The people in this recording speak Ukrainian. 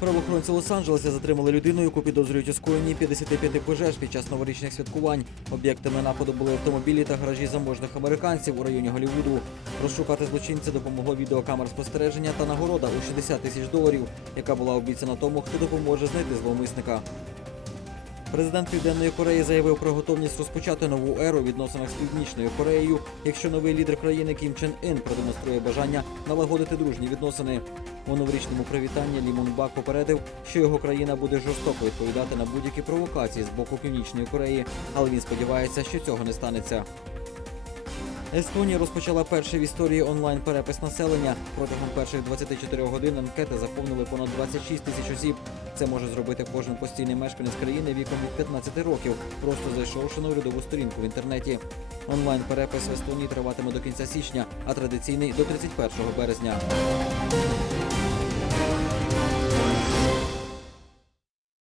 Правоохоронці Лос-Анджелеса затримали людину, яку підозрюють у скоєнні 55 пожеж під час новорічних святкувань. Об'єктами нападу були автомобілі та гаражі заможних американців у районі Голлівуду. Розшукати злочинця допомогло відеокамер спостереження та нагорода у 60 тисяч доларів, яка була обіцяна тому, хто допоможе знайти зловмисника. Президент Південної Кореї заявив про готовність розпочати нову еру в відносинах з Північною Кореєю, якщо новий лідер країни Кім Чен Ін продемонструє бажання налагодити дружні відносини. У новорічному привітанні Лі Мун Бак попередив, що його країна буде жорстоко відповідати на будь-які провокації з боку Північної Кореї, але він сподівається, що цього не станеться. Естонія розпочала перший в історії онлайн перепис населення. Протягом перших 24 годин анкети заповнили понад 26 тисяч осіб. Це може зробити кожен постійний мешканець країни віком від 15 років, просто зайшовши на урядову сторінку в інтернеті. Онлайн перепис в Естонії триватиме до кінця січня, а традиційний до 31 березня.